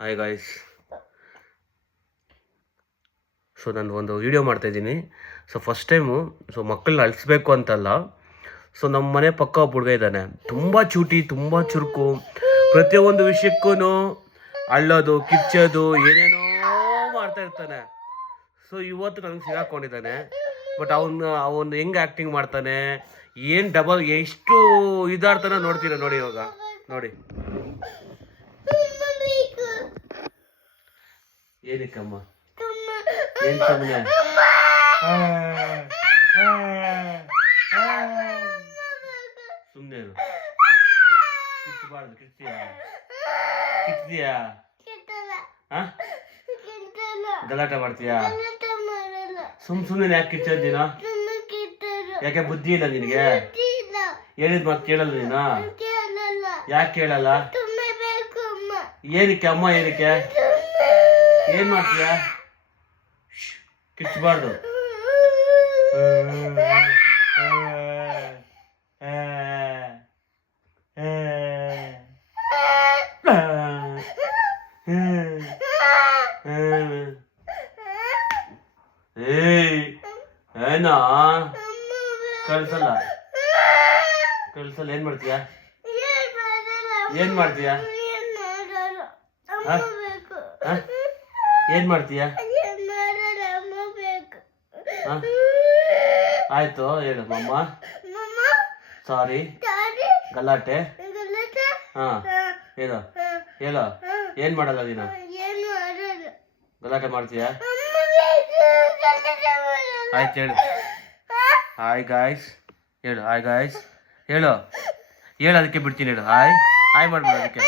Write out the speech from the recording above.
Hi guys. So ನಾನು ಒಂದು video ಮಾಡ್ತಾಯಿದ್ದೀನಿ. ಸೊ ಫಸ್ಟ್ ಟೈಮು ಮಕ್ಕಳನ್ನ ಅಳಿಸ್ಬೇಕು ಅಂತಲ್ಲ. ಸೊ ನಮ್ಮ ಮನೆ ಪಕ್ಕ ಒಬ್ಬ ಹುಡುಗ ಇದ್ದಾನೆ, ತುಂಬ ಚೂಟಿ, ತುಂಬ ಚುರುಕು, ಪ್ರತಿಯೊಂದು ವಿಷಯಕ್ಕೂ ಅಳ್ಳೋದು, ಕಿಚ್ಚೋದು, ಏನೇನೋ ಮಾಡ್ತಾ ಇರ್ತಾನೆ. ಸೊ ಇವತ್ತು ನನಗೆ ಸಿಗಾಕೊಂಡಿದ್ದಾನೆ. ಬಟ್ ಅವನು ಹೆಂಗೆ ಆ್ಯಕ್ಟಿಂಗ್ ಮಾಡ್ತಾನೆ, ಏನು ಡಬಲ್ ಎಷ್ಟು ಇದಾಡ್ತಾನೆ ನೋಡ್ತೀರ ನೋಡಿ. ಇವಾಗ ನೋಡಿ. ಏನಕ್ಕಮ್ಮ ಏನು ಸುಮ್ಮನೆ ಸುಮ್ಮನೆ ಕಿಚ್ಚಬಾರ್ದು. ಕಿಚ್ತೀಯಾ? ಹಾಂ, ಗಲಾಟೆ ಮಾಡ್ತೀಯಾ? ಸುಮ್ಮನೆ ಯಾಕೆ ಕಿಚ್ಚೋದಿನ? ಯಾಕೆ ಬುದ್ಧಿ ಇಲ್ಲ ನಿನಗೆ? ಹೇಳಿದ ಮಾತು ಕೇಳಲ್ಲ ನೀನು? ಯಾಕೆ ಕೇಳಲ್ಲ? ಏನಕ್ಕೆ ಅಮ್ಮ? ಏನಕ್ಕೆ? ಏನು ಮಾಡ್ತೀಯ? ಕಿಚ್ಚಬಾರ್ದು. ಏನಾ ಕಳ್ಸಲ್ಲ? ಏನ್ ಮಾಡ್ತೀಯ? ಏನ್ ಮಾಡ್ತೀಯ? ಏನ್ ಮಾಡ್ತೀಯ? ಆಯ್ತು ಹೇಳು. ಮಮ್ಮ ಸಾರಿ, ಗಲಾಟೆ. ಹಾ ಹೇಳು ಹೇಳು. ಏನ್ ಮಾಡಲ್ಲ ನೀನು? ಗಲಾಟೆ ಮಾಡ್ತೀಯ? ಆಯ್ತು ಹೇಳು. ಹಾಯ್ ಗಾಯ್ಸ್ ಹೇಳು. ಹಾಯ್ ಗಾಯ್ಸ್ ಹೇಳು. ಅದಕ್ಕೆ ಬಿಡ್ತೀನಿ. ಹೇಳು ಹಾಯ್. ಮಾಡ್ಬಿಡು ಅದಕ್ಕೆ.